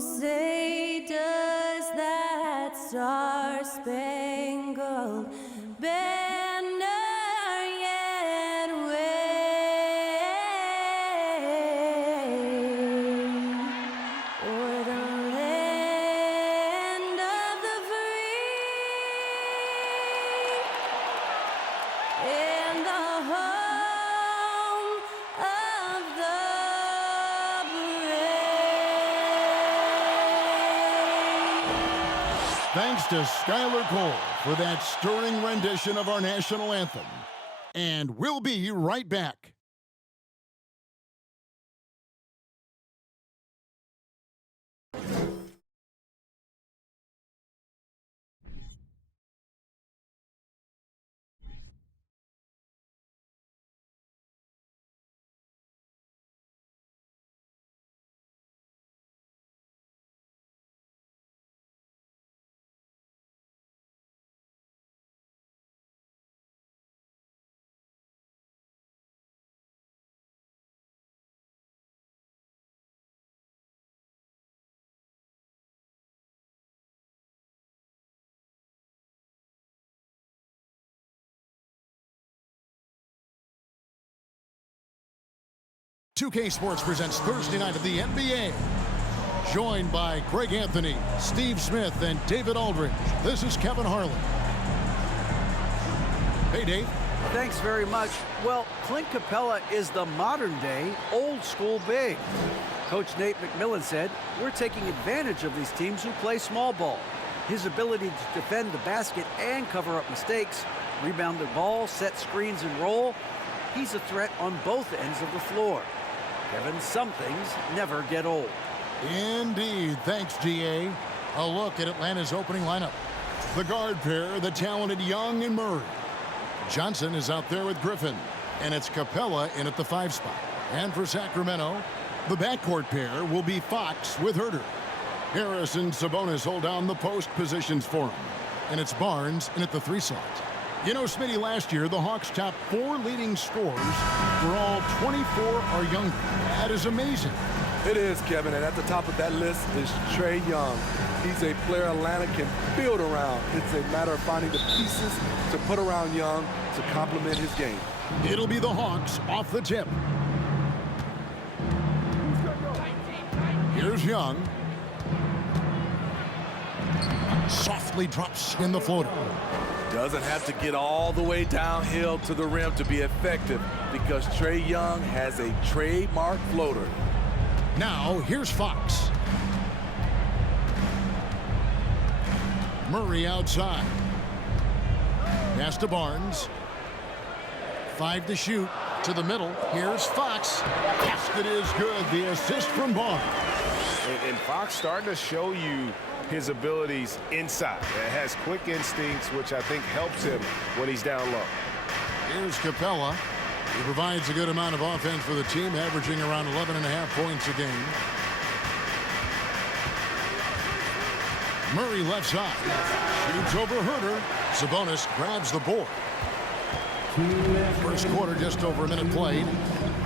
say does that star-spangled banner yet wave o'er the land of the free and the home of the brave. Thanks to Skylar Cole for that stirring rendition of our national anthem. And we'll be right back. .2K Sports presents Thursday night of the NBA. Joined by Greg Anthony, Steve Smith, and David Aldridge. This is Kevin Harlan. Hey, Dave. Thanks very much. Well, Clint Capella is the modern-day, old-school big. Coach Nate McMillan said, we're taking advantage of these teams who play small ball. His ability to defend the basket and cover up mistakes, rebound the ball, set screens, and roll, he's a threat on both ends of the floor. Kevin, some things never get old. Indeed. Thanks, GA. A look at Atlanta's opening lineup. The guard pair, the talented Young and Murray. Johnson is out there with Griffin, and it's Capella in at the 5 spot. And for Sacramento, the backcourt pair will be Fox with Herter. Harris and Sabonis hold down the post positions for him, and it's Barnes in at the 3 slot. You know, Smitty, last year, the Hawks' top 4 leading scorers were all 24 or younger. That is amazing. It is, Kevin, and at the top of that list is Trae Young. He's a player Atlanta can build around. It's a matter of finding the pieces to put around Young to complement his game. It'll be the Hawks off the tip. Here's Young. Softly drops in the floater. Doesn't have to get all the way downhill to the rim to be effective because Trae Young has a trademark floater. Now, here's Fox. Murray outside. Pass to Barnes. 5 to shoot. To the middle. Here's Fox. Basket is good. The assist from Barnes. And Fox starting to show you his abilities inside. It has quick instincts, which I think helps him when he's down low. Here's Capella. He provides a good amount of offense for the team, averaging around 11.5 points a game. Murray left side. Shoots over Herter. Sabonis grabs the board. First quarter, just over a minute played.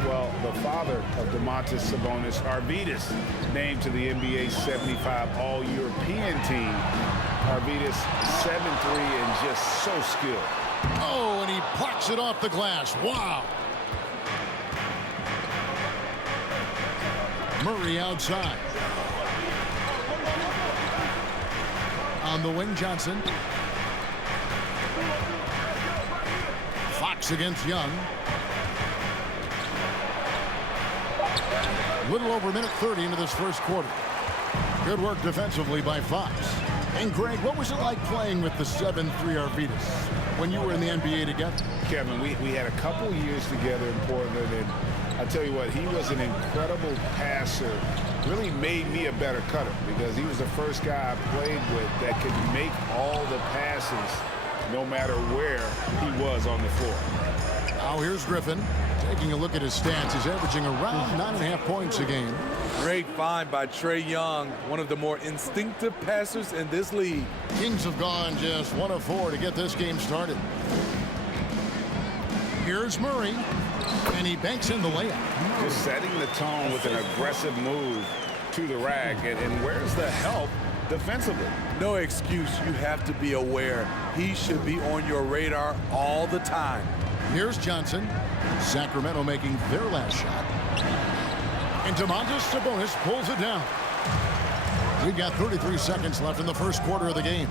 Well, the father of Domantas Sabonis, Arvydas, named to the NBA 75 All-European team. Arvydas 7'3" and just so skilled. Oh, and he plucks it off the glass. Wow. Murray outside. On the wing, Johnson. Fox against Young. Little over a minute 30 into this first quarter. Good work defensively by Fox. And Greg, what was it like playing with the 7'3" Arvydas when you were in the NBA together? Kevin, we had a couple years together in Portland, and I tell you what, he was an incredible passer. Really made me a better cutter because he was the first guy I played with that could make all the passes no matter where he was on the floor. Now here's Griffin. Taking a look at his stats, he's averaging around 9.5 points a game. Great find by Trae Young, one of the more instinctive passers in this league. Kings have gone just 1 of 4 to get this game started. Here's Murray, and he banks in the layup. Just setting the tone with an aggressive move to the rack. And where's the help defensively? No excuse. You have to be aware. He should be on your radar all the time. Here's Johnson. Sacramento making their last shot. And Domantas Sabonis pulls it down. We've got 33 seconds left in the first quarter of the game.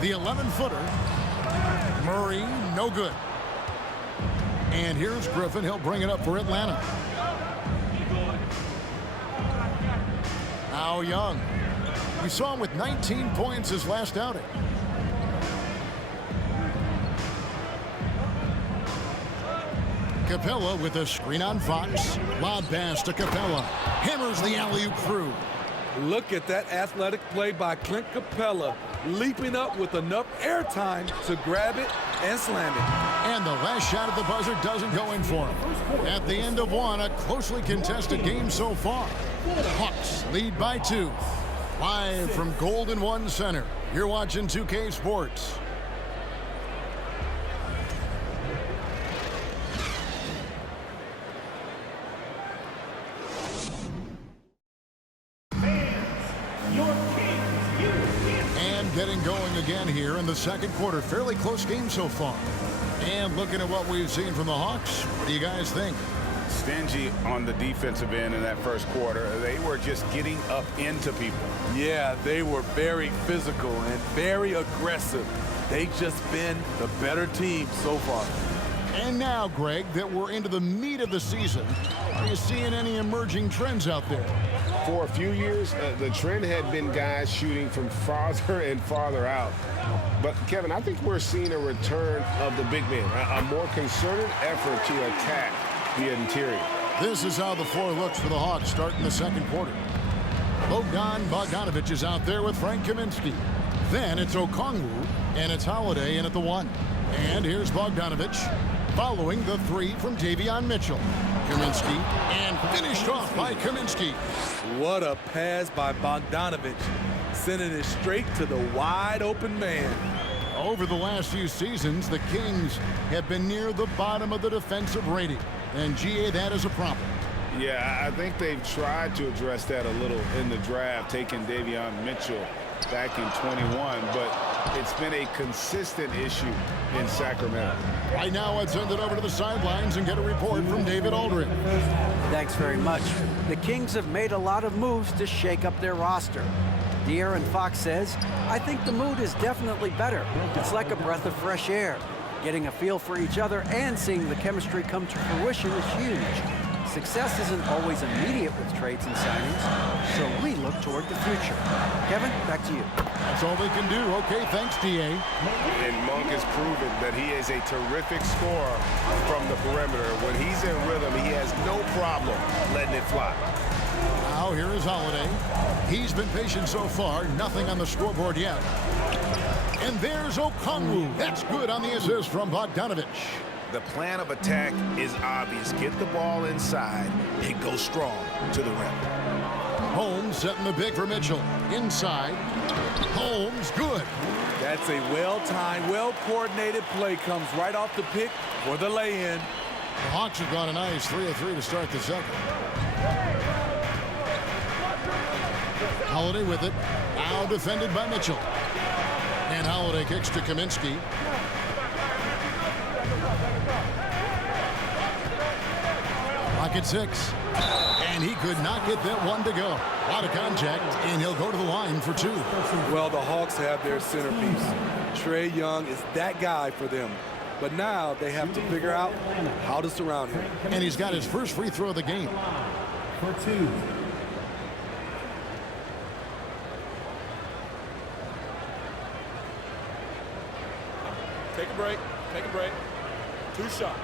The 11-footer. Murray, no good. And here's Griffin. He'll bring it up for Atlanta. Now Young. We saw him with 19 points his last outing. Capella with a screen on Fox. Lob pass to Capella. Hammers the alley-oop through. Look at that athletic play by Clint Capella, leaping up with enough airtime to grab it and slam it. And the last shot at the buzzer doesn't go in for him. At the end of one, a closely contested game so far. Hawks lead by 2. Live from Golden One Center, you're watching 2K Sports. And getting going again here in the second quarter. Fairly close game so far. And looking at what we've seen from the Hawks, what do you guys think? Stingy on the defensive end in that first quarter. They were just getting up into people. Yeah, they were very physical and very aggressive. They've just been the better team so far. And now, Greg, that we're into the meat of the season, are you seeing any emerging trends out there? For a few years, the trend had been guys shooting from farther and farther out. But, Kevin, I think we're seeing a return of the big man, a more concerted effort to attack the interior. This is how the floor looks for the Hawks starting the second quarter. Bogdanovich is out there with Frank Kaminsky. Then it's Okongwu, and it's Holiday in at the 1. And here's Bogdanovich following the 3 from Davion Mitchell. Kaminsky, and finished off by Kaminsky. What a pass by Bogdanovich, sending it straight to the wide open man. Over the last few seasons, the Kings have been near the bottom of the defensive rating. And GA, that is a problem. Yeah, I think they've tried to address that a little in the draft, taking Davion Mitchell back in 21, but it's been a consistent issue in Sacramento. Right now, let's send it over to the sidelines and get a report from David Aldridge. Thanks very much. The Kings have made a lot of moves to shake up their roster. De'Aaron Fox says, I think the mood is definitely better. It's like a breath of fresh air. Getting a feel for each other and seeing the chemistry come to fruition is huge. Success isn't always immediate with trades and signings, so we look toward the future. Kevin, back to you. That's all they can do. Okay, thanks, DA. And Monk has proven that he is a terrific scorer from the perimeter. When he's in rhythm, he has no problem letting it fly. Now here is Holiday. He's been patient so far. Nothing on the scoreboard yet. And there's Okongwu. That's good on the assist from Bogdanovich. The plan of attack is obvious. Get the ball inside and go strong to the rim. Holmes setting the big for Mitchell. Inside. Holmes, good. That's a well-timed, well-coordinated play. Comes right off the pick for the lay-in. The Hawks have gone a nice 3 of 3 to start the second. Holiday with it. Now defended by Mitchell. And Holiday kicks to Kaminsky. Pocket 6. And he could not get that one to go. A lot of contact, and he'll go to the line for 2. Well, the Hawks have their centerpiece. Trae Young is that guy for them. But now they have to figure out how to surround him. And he's got his first free throw of the game. For 2. Take a break. Take a break. 2 shots.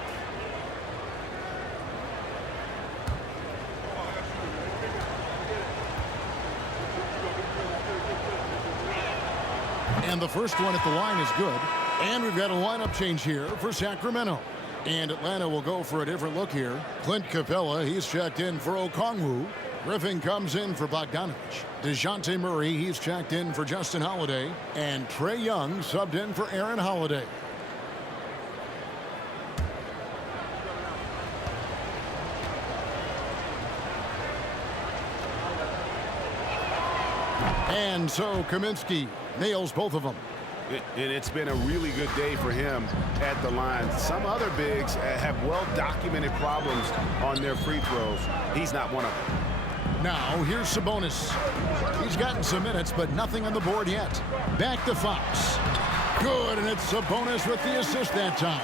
And the first one at the line is good. And we've got a lineup change here for Sacramento. And Atlanta will go for a different look here. Clint Capella, he's checked in for Okongwu. Griffin comes in for Bogdanovich. DeJounte Murray, he's checked in for Justin Holiday. And Trae Young subbed in for Aaron Holiday. And so Kaminsky nails both of them. And it's been a really good day for him at the line. Some other bigs have well-documented problems on their free throws. He's not one of them. Now, here's Sabonis. He's gotten some minutes, but nothing on the board yet. Back to Fox. Good, and it's Sabonis with the assist that time.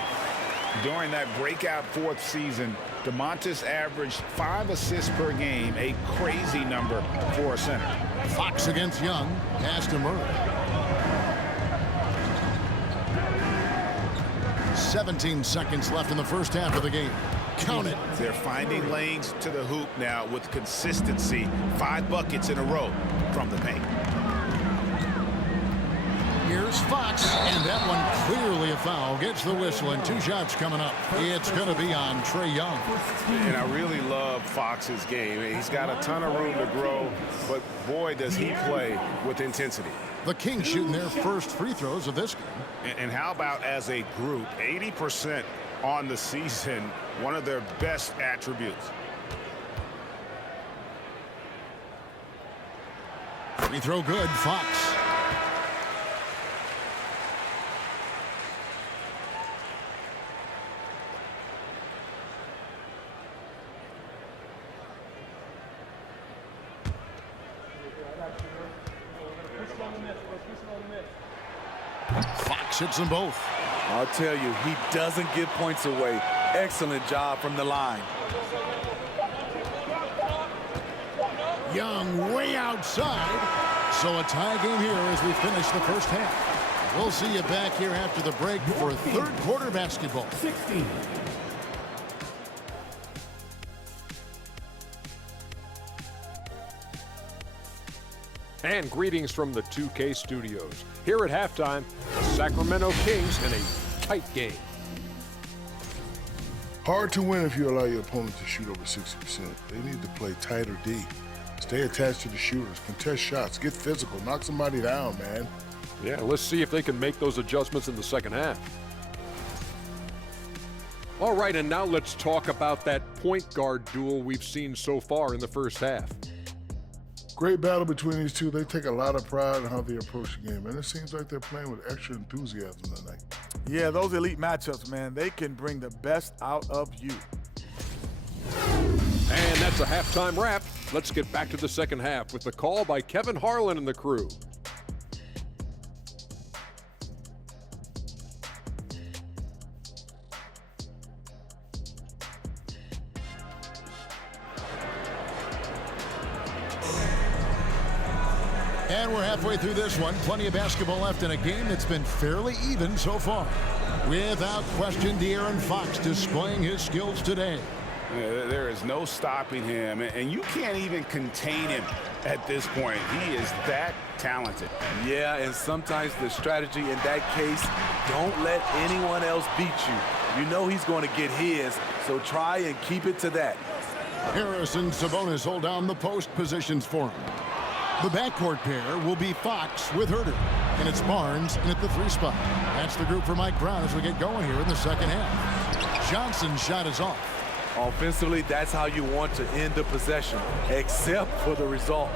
During that breakout fourth season, DeMontis averaged 5 assists per game, a crazy number for a center. Fox against Young. Pass to Murray. 17 seconds left in the first half of the game. Count it. They're finding lanes to the hoop now with consistency. 5 buckets in a row from the paint. Here's Fox, and that one clearly a foul. Gets the whistle, and 2 shots coming up. It's going to be on Trae Young. And I really love Fox's game. He's got a ton of room to grow, but boy, does he play with intensity. The Kings shooting their first free throws of this game. And how about as a group, 80% on the season, one of their best attributes. Free throw good, Fox. Fox hits them both. I'll tell you, he doesn't give points away. Excellent job from the line. Young way outside. So a tie game here as we finish the first half. We'll see you back here after the break for third quarter basketball. 16. And greetings from the 2K studios. Here at halftime, the Sacramento Kings in a tight game. Hard to win if you allow your opponent to shoot over 60%. They need to play tighter D. Stay attached to the shooters, contest shots, get physical, knock somebody down, man. Yeah, let's see if they can make those adjustments in the second half. All right, and now let's talk about that point guard duel we've seen so far in the first half. Great battle between these two. They take a lot of pride in how they approach the game, and it seems like they're playing with extra enthusiasm tonight. Yeah, those elite matchups, man, they can bring the best out of you. And that's a halftime wrap. Let's get back to the second half with the call by Kevin Harlan and the crew. And we're halfway through this one. Plenty of basketball left in a game that's been fairly even so far. Without question, De'Aaron Fox displaying his skills today. There is no stopping him, and you can't even contain him at this point. He is that talented. Yeah, and sometimes the strategy in that case, don't let anyone else beat you. You know he's going to get his, so try and keep it to that. Harris and Sabonis hold down the post positions for him. The backcourt pair will be Fox with Herter, and it's Barnes in at the 3 spot. That's the group for Mike Brown as we get going here in the second half. Johnson's shot is off. Offensively, that's how you want to end the possession, except for the result.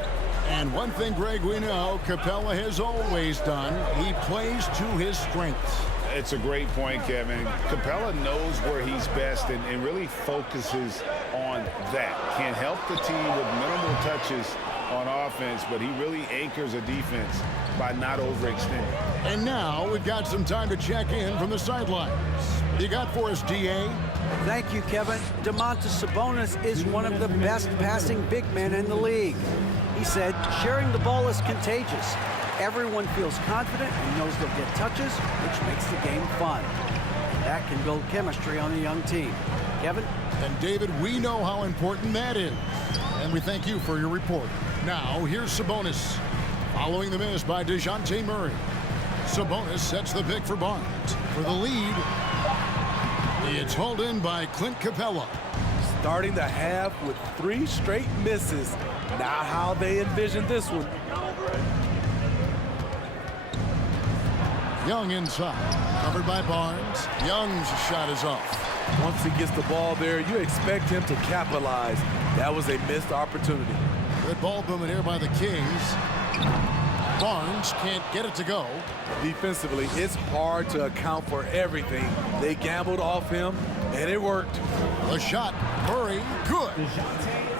And one thing, Greg, we know Capella has always done. He plays to his strengths. It's a great point, Kevin. Capella knows where he's best and really focuses on that. Can help the team with minimal touches on offense, but he really anchors a defense by not overextending. And now we've got some time to check in from the sidelines. What do you got for us, DA? Thank you, Kevin. Domantas Sabonis is one of the best passing big men in the league. He said, sharing the ball is contagious. Everyone feels confident and knows they'll get touches, which makes the game fun. That can build chemistry on a young team. Kevin? And David, we know how important that is. And we thank you for your report. Now, here's Sabonis. Following the miss by DeJounte Murray. Sabonis sets the pick for Barnes. For the lead, it's hauled in by Clint Capella. Starting the half with 3 straight misses. Not how they envisioned this one. Young inside, covered by Barnes. Young's shot is off. Once he gets the ball there, you expect him to capitalize. That was a missed opportunity. Good ball movement here by the Kings. Barnes can't get it to go. Defensively, it's hard to account for everything. They gambled off him, and it worked. The shot, Murray, good.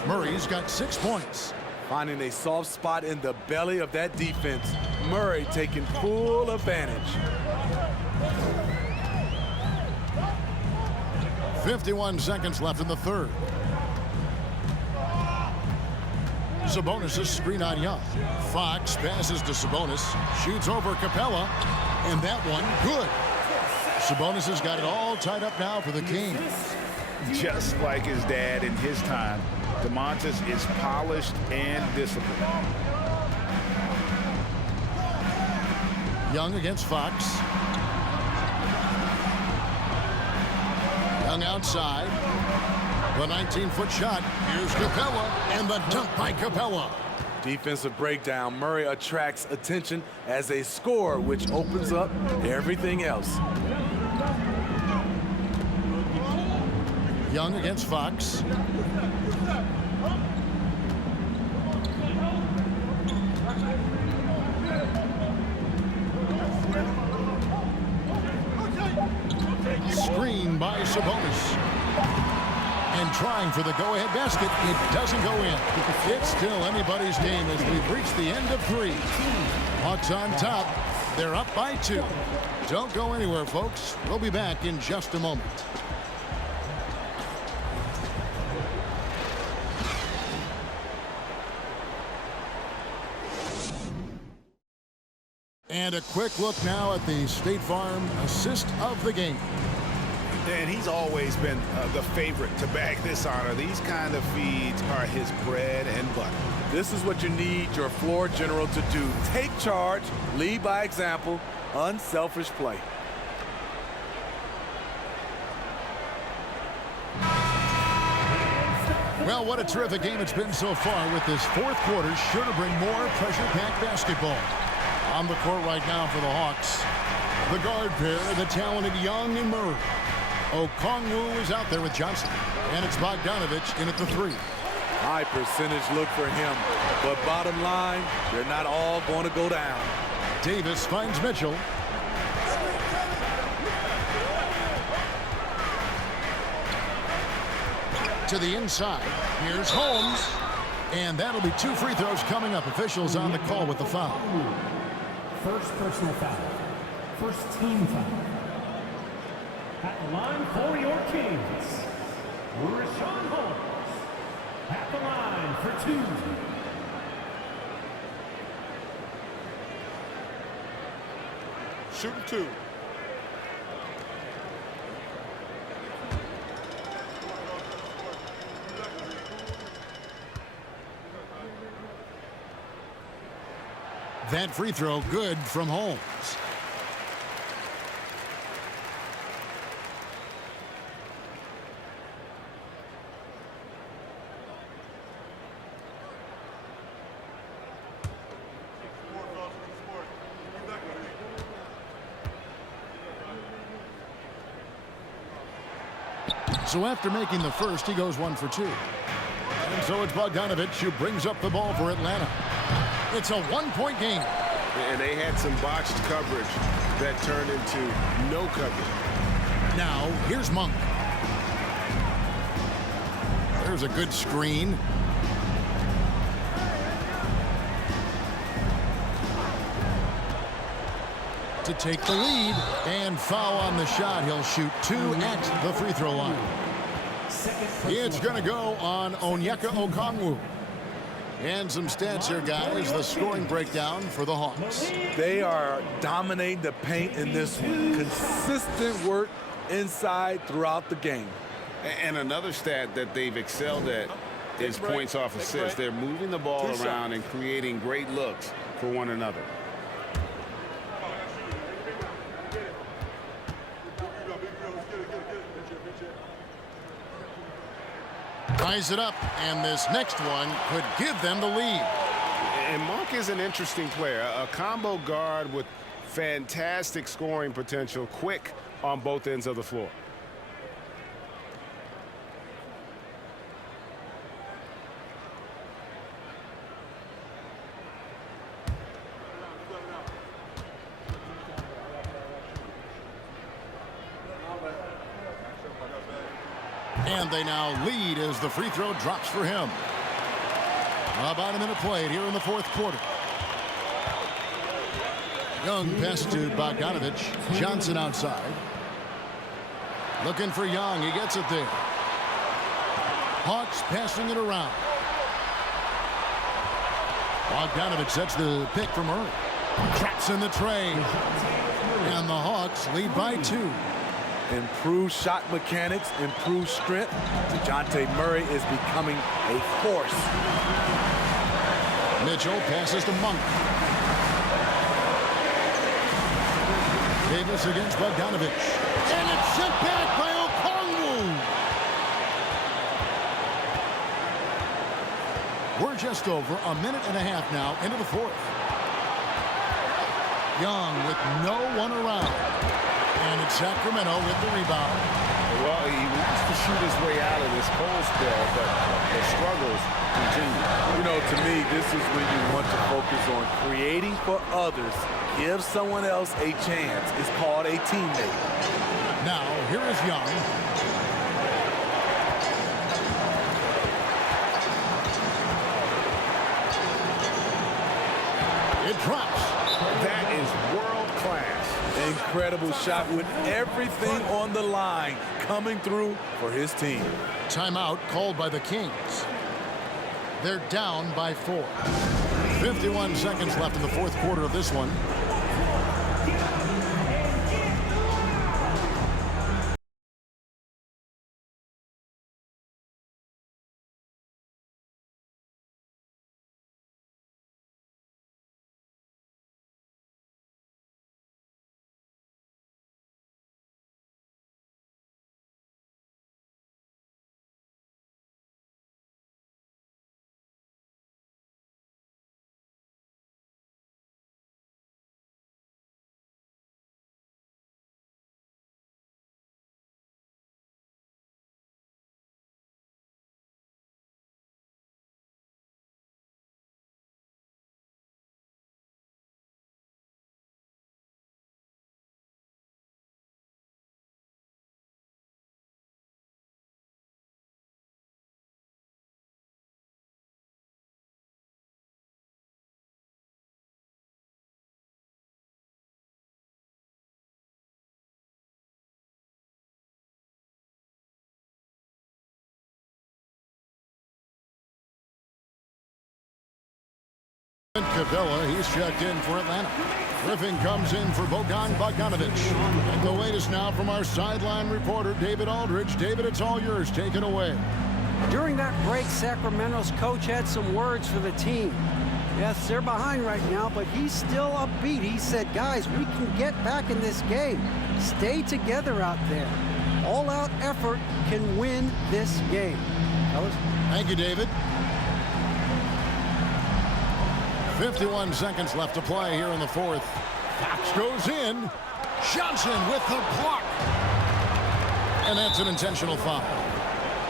Murray's got 6 points. Finding a soft spot in the belly of that defense. Murray taking full advantage. 51 seconds left in the third. Sabonis' screen on Young. Fox passes to Sabonis, shoots over Capella, and that one good. Sabonis has got it all tied up now for the Kings. Just like his dad in his time, DeMontis is polished and disciplined. Young against Fox. Young outside. The 19-foot shot. Here's Capella, and the dunk by Capella. Defensive breakdown. Murray attracts attention as a scorer, which opens up everything else. Young against Fox. Screen by Sabonis. And trying for the go-ahead basket. It doesn't go in. It's still anybody's game as we've reached the end of 3. Hawks on top. They're up by 2. Don't go anywhere, folks. We'll be back in just a moment. And a quick look now at the State Farm assist of the game. And he's always been the favorite to bag this honor. These kind of feeds are his bread and butter. This is what you need your floor general to do. Take charge, lead by example, unselfish play. Well, what a terrific game it's been so far, with this fourth quarter sure to bring more pressure-packed basketball. On the court right now for the Hawks, the guard pair, the talented Young and Murray. Okongwu is out there with Johnson, and it's Bogdanovich in at the 3. High percentage look for him, but bottom line, they're not all going to go down. Davis finds Mitchell. To the inside. Here's Holmes. And that'll be 2 free throws coming up. Officials on the call with the foul. First personal foul. First team foul. At the line for your Kings, Rashawn Holmes. At the line for 2. Shooting 2. That free throw good from Holmes. So after making the first, he goes 1 for 2. And so it's Bogdanovich who brings up the ball for Atlanta. It's a 1-point game. And they had some botched coverage that turned into no coverage. Now, here's Monk. There's a good screen. To take the lead, and foul on the shot. He'll shoot 2 at the free throw line. It's going to go on Onyeka Okongwu. And some stats here, guys. The scoring breakdown for the Hawks. They are dominating the paint in this one. Consistent work inside throughout the game. And another stat that they've excelled at is points off assists. They're moving the ball around and creating great looks for one another. Ties it up, and this next one could give them the lead. And Monk is an interesting player, a combo guard with fantastic scoring potential, quick on both ends of the floor. And they now lead as the free throw drops for him. About a minute played here in the fourth quarter. Young pass to Bogdanovich. Johnson outside. Looking for Young. He gets it there. Hawks passing it around. Bogdanovich sets the pick for Murray. Traps in the tray. And the Hawks lead by 2. Improved shot mechanics, improved strength. DeJounte Murray is becoming a force. Mitchell passes to Monk. Davis against Bogdanovich. And it's sent back by Okongwu. We're just over a minute and a half now into the fourth. Young with no one around. And it's Sacramento with the rebound. Well, he wants to shoot his way out of this cold spell, but the struggles continue. You know, to me, this is when you want to focus on creating for others. Give someone else a chance. It's called a teammate. Now, here is Young. It drops. That is world class. Incredible shot with everything on the line coming through for his team. Timeout called by the Kings. They're down by 4. 51 seconds left in the fourth quarter of this one. Capella, he's checked in for Atlanta. Griffin comes in for Bogdanovich. And the latest now from our sideline reporter, David Aldridge. David, it's all yours. Take it away. During that break, Sacramento's coach had some words for the team. Yes, they're behind right now, but he's still upbeat. He said, guys, we can get back in this game. Stay together out there. All-out effort can win this game. Fellas? Thank you, David. 51 seconds left to play here in the fourth. Fox goes in. Johnson with the block. And that's an intentional foul.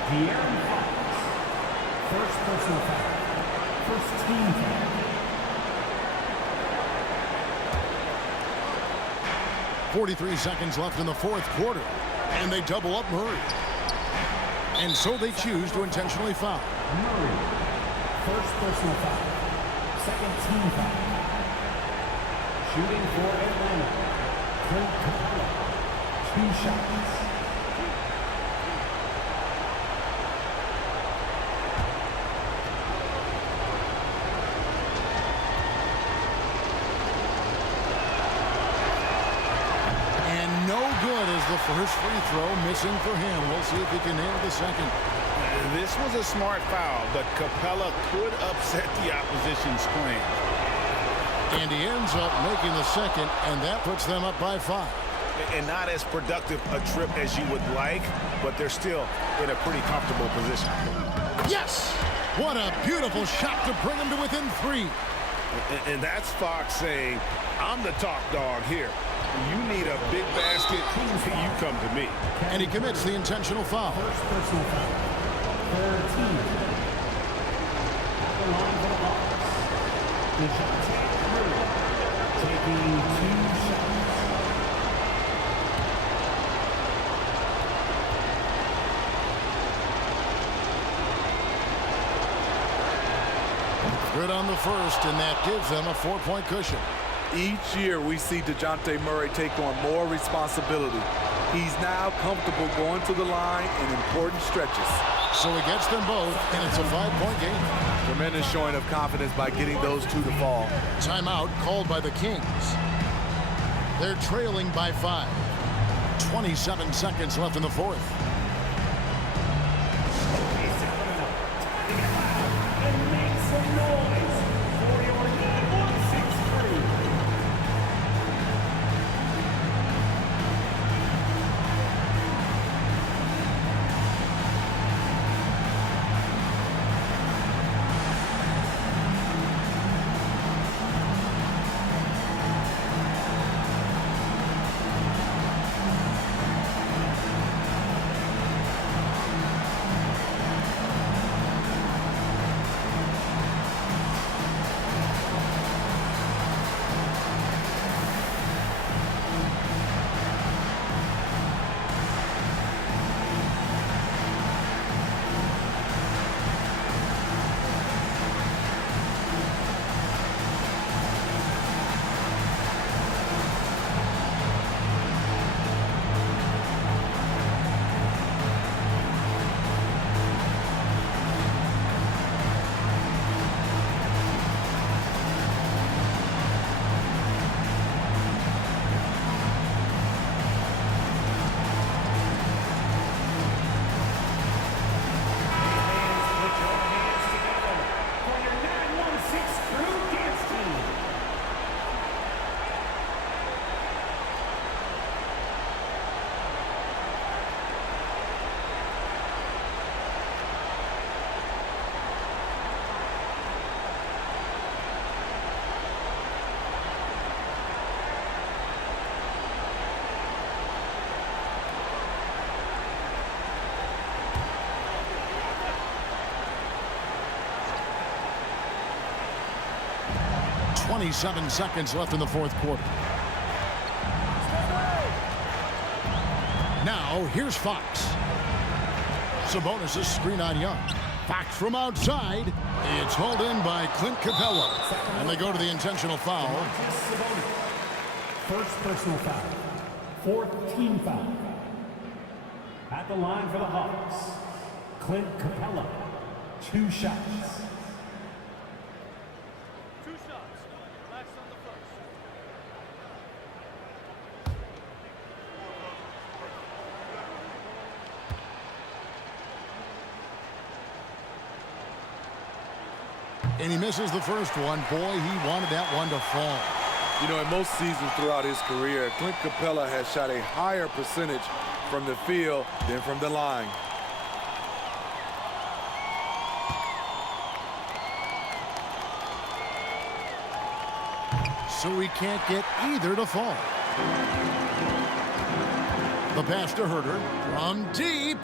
De'Aaron Fox. First personal foul. First team foul. .43 seconds left in the fourth quarter. And they double up Murray. And so they choose to intentionally foul. Murray. First personal foul. Second team foul. Shooting for Atlanta. Clint Capella. 2 shots. And no good as the first free throw missing for him. We'll see if he can nail the second. This was a smart foul, but Capella could upset the opposition's plan. And he ends up making the second, and that puts them up by 5. And not as productive a trip as you would like, but they're still in a pretty comfortable position. Yes! What a beautiful shot to bring them to within 3. And that's Fox saying, I'm the top dog here. You need a big basket, you come to me. And he commits the intentional foul. First personal foul. Third team. At the line for the Hawks. DeJounte Murray taking 2 shots. Good on the first, and that gives them a 4-point cushion. Each year we see DeJounte Murray take on more responsibility. He's now comfortable going to the line in important stretches. So he gets them both, and it's a 5-point game. Tremendous showing of confidence by getting those two to fall. Timeout called by the Kings. They're trailing by 5. 27 seconds left in the fourth. And make some noise for your 9163. Twenty-seven seconds left in the fourth quarter. Now, here's Fox. Sabonis' screen on Young. Fox from outside. It's hauled in by Clint Capella. And they go to the intentional foul. First personal foul. Fourth team foul. At the line for the Hawks, Clint Capella. 2 shots. And he misses the first one. Boy, he wanted that one to fall. You know, in most seasons throughout his career, Clint Capella has shot a higher percentage from the field than from the line. So he can't get either to fall. The pass to Herter from deep.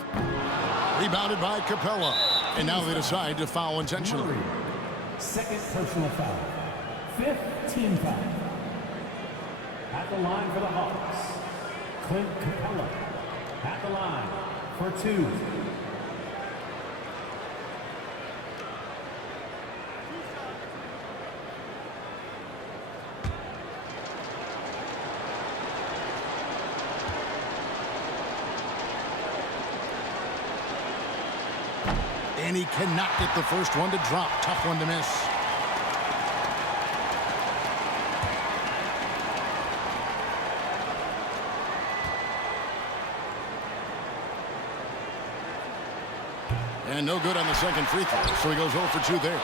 Rebounded by Capella. And now they decide to foul intentionally. Second personal foul. Fifth team foul. At the line for the Hawks, Clint Capella. At the line for 2. And he cannot get the first one to drop. Tough one to miss. And no good on the second free throw, so he goes 0 for 2 there.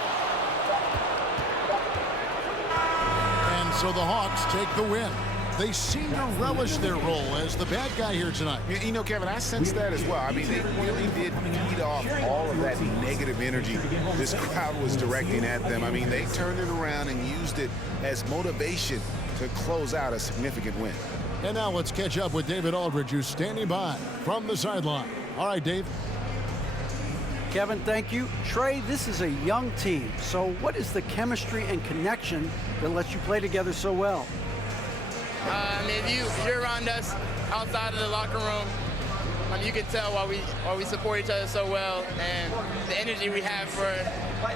And so the Hawks take the win. They seem to relish their role as the bad guy here tonight. You know, Kevin, I sense that as well. I mean, they really did feed off all of that negative energy this crowd was directing at them. I mean, they turned it around and used it as motivation to close out a significant win. And now let's catch up with David Aldridge, who's standing by from the sideline. All right, Dave. Kevin, thank you. Trey, this is a young team. So what is the chemistry and connection that lets you play together so well? If you're around us outside of the locker room, I mean, you can tell why we support each other so well, and the energy we have for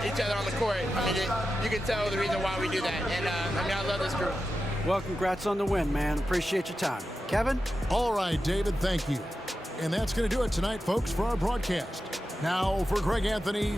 each other on the court. I mean, you can tell the reason why we do that. And I mean, I love this group. Well, congrats on the win, man. Appreciate your time. Kevin? All right, David, thank you. And that's going to do it tonight, folks, for our broadcast. Now, for Greg Anthony,